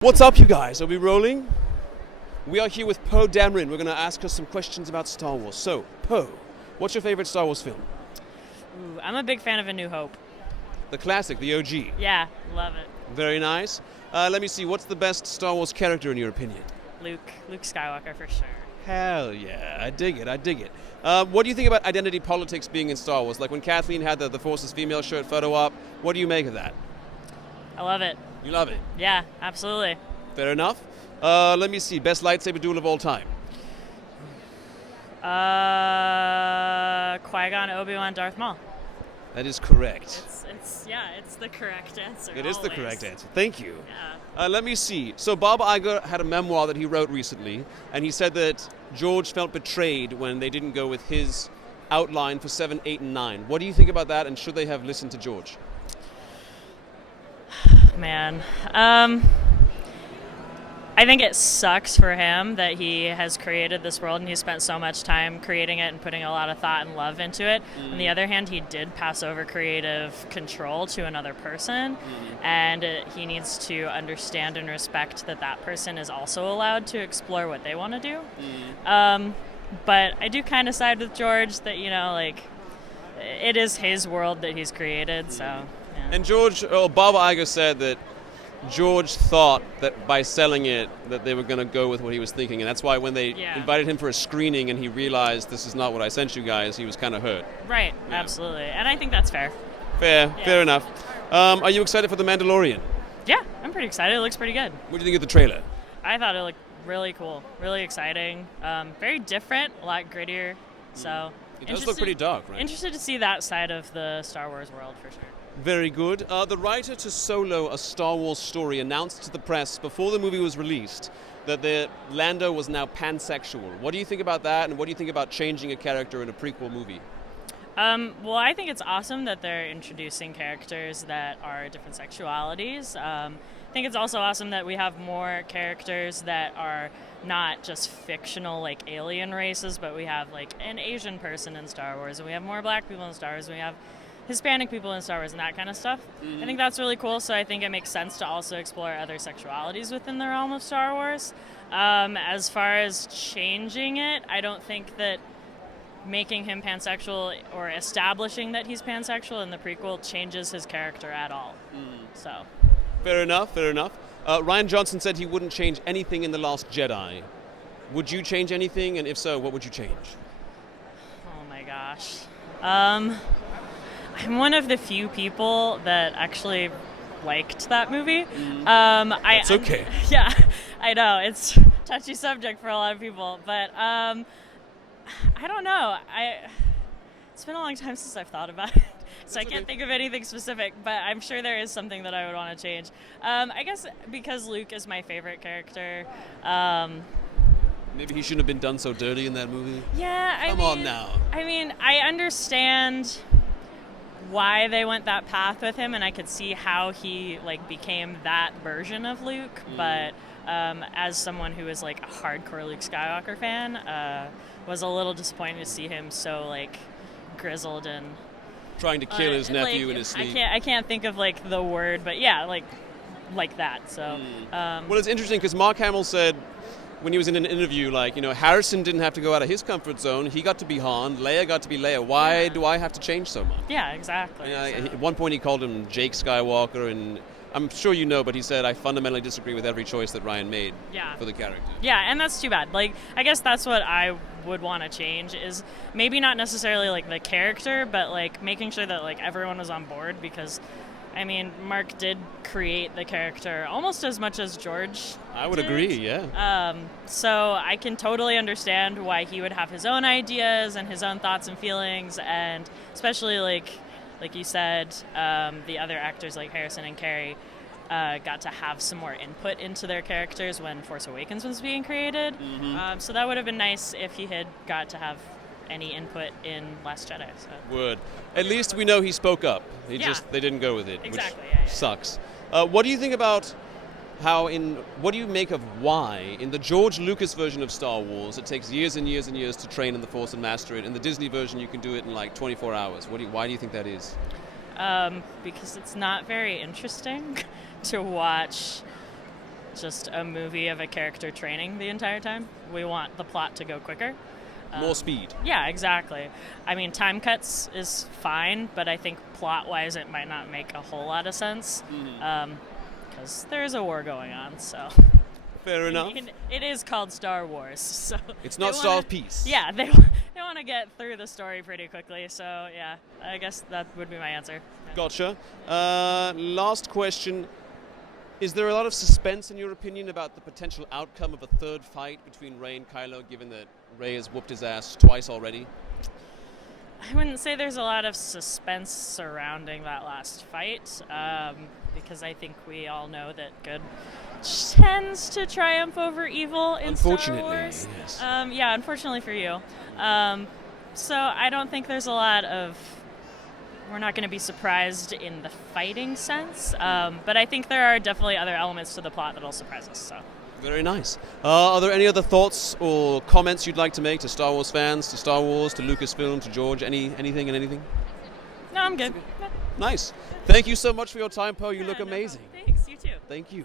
What's up, you guys? Are we rolling? We are here with Poe Dameron. We're going to ask her some questions about Star Wars. So, Poe, what's your favorite Star Wars film? Ooh, I'm a big fan of A New Hope. The classic, the OG. Yeah, love it. Very nice. Let me see, what's the best Star Wars character in your opinion? Luke Skywalker for sure. Hell yeah, I dig it. What do you think about identity politics being in Star Wars? Like when Kathleen had the Force's female shirt photo up, what do you make of that? I love it. You love it? Yeah, absolutely. Fair enough. Let me see, best lightsaber duel of all time? Qui-Gon, Obi-Wan, Darth Maul. That is correct. It's the correct answer. It is the correct answer. Thank you. Yeah. Let me see. So Bob Iger had a memoir that he wrote recently, and he said that George felt betrayed when they didn't go with his outline for 7, 8, and 9. What do you think about that, and should they have listened to George? Man. I think it sucks for him that he has created this world and he spent so much time creating it and putting a lot of thought and love into it. On the other hand, he did pass over creative control to another person, and he needs to understand and respect that that person is also allowed to explore what they want to do. But I do kind of side with George that, it is his world that he's created, so... Yeah. And Bob Iger said that George thought that by selling it that they were going to go with what he was thinking, and that's why when they invited him for a screening and he realized this is not what I sent you guys, he was kind of hurt. Right, absolutely. And I think that's fair. Fair enough. Are you excited for The Mandalorian? Yeah, I'm pretty excited. It looks pretty good. What do you think of the trailer? I thought it looked really cool, really exciting, very different, a lot grittier, so... It does look pretty dark, right? Interested to see that side of the Star Wars world, for sure. Very good. The writer to Solo, a Star Wars story, announced to the press before the movie was released that Lando was now pansexual. What do you think about that, and what do you think about changing a character in a prequel movie? Well, I think it's awesome that they're introducing characters that are different sexualities. I think it's also awesome that we have more characters that are not just fictional, like alien races, but we have like an Asian person in Star Wars, and we have more black people in Star Wars, and we have Hispanic people in Star Wars and that kind of stuff. I think that's really cool, so I think it makes sense to also explore other sexualities within the realm of Star Wars. As far as changing it, I don't think that making him pansexual or establishing that he's pansexual in the prequel changes his character at all. So. Fair enough. Rian Johnson said he wouldn't change anything in The Last Jedi. Would you change anything, and if so, what would you change? Oh my gosh. I'm one of the few people that actually liked that movie. It's okay. Yeah, I know. It's a touchy subject for a lot of people. But I don't know. It's been a long time since I've thought about it. So I can't think of anything specific, but I'm sure there is something that I would want to change. I guess because Luke is my favorite character. Maybe he shouldn't have been done so dirty in that movie. Yeah, Come on now. I mean, I understand why they went that path with him, and I could see how he became that version of Luke. But as someone who is a hardcore Luke Skywalker fan, was a little disappointed to see him so grizzled and trying to kill his nephew in his sleep. I can't think of the word, but yeah, like that. So. Well, it's interesting because Mark Hamill said when he was in an interview, Harrison didn't have to go out of his comfort zone. He got to be Han. Leia got to be Leia. Why do I have to change so much? Yeah, exactly. At one point he called him Jake Skywalker, and I'm sure you know, but he said, I fundamentally disagree with every choice that Ryan made for the character. Yeah, and that's too bad. I guess that's what I would want to change is maybe not necessarily the character, but making sure that everyone was on board, because I mean, Mark did create the character almost as much as George I would did. agree, yeah. So I can totally understand why he would have his own ideas and his own thoughts and feelings, and especially like you said, the other actors like Harrison and Carrie got to have some more input into their characters when Force Awakens was being created. So that would have been nice if he had got to have any input in Last Jedi. So. Would. At least we know he spoke up. They didn't go with it, exactly, which sucks. What do you think about what do you make of why, in the George Lucas version of Star Wars, it takes years and years and years to train in the Force and master it. In the Disney version, you can do it in 24 hours. Why do you think that is? Because it's not very interesting to watch just a movie of a character training the entire time. We want the plot to go quicker. More speed. Yeah, exactly. I mean, time cuts is fine, but I think plot-wise it might not make a whole lot of sense because there's a war going on, so... Fair enough. It is called Star Wars, so... It's not Star Peace. Yeah, they want to get through the story pretty quickly, so yeah, I guess that would be my answer. Yeah. Gotcha. Last question. Is there a lot of suspense, in your opinion, about the potential outcome of a third fight between Rey and Kylo, given that Rey has whooped his ass twice already? I wouldn't say there's a lot of suspense surrounding that last fight, because I think we all know that good tends to triumph over evil in Star Wars. Yes. Yeah, unfortunately for you. So I don't think there's a lot of... We're not going to be surprised in the fighting sense, but I think there are definitely other elements to the plot that'll surprise us. So. Very nice. Are there any other thoughts or comments you'd like to make to Star Wars fans, to Star Wars, to Lucasfilm, to George, anything? No, I'm good. Nice. Thank you so much for your time, Poe. You look No amazing. problem. Thanks, you too. Thank you.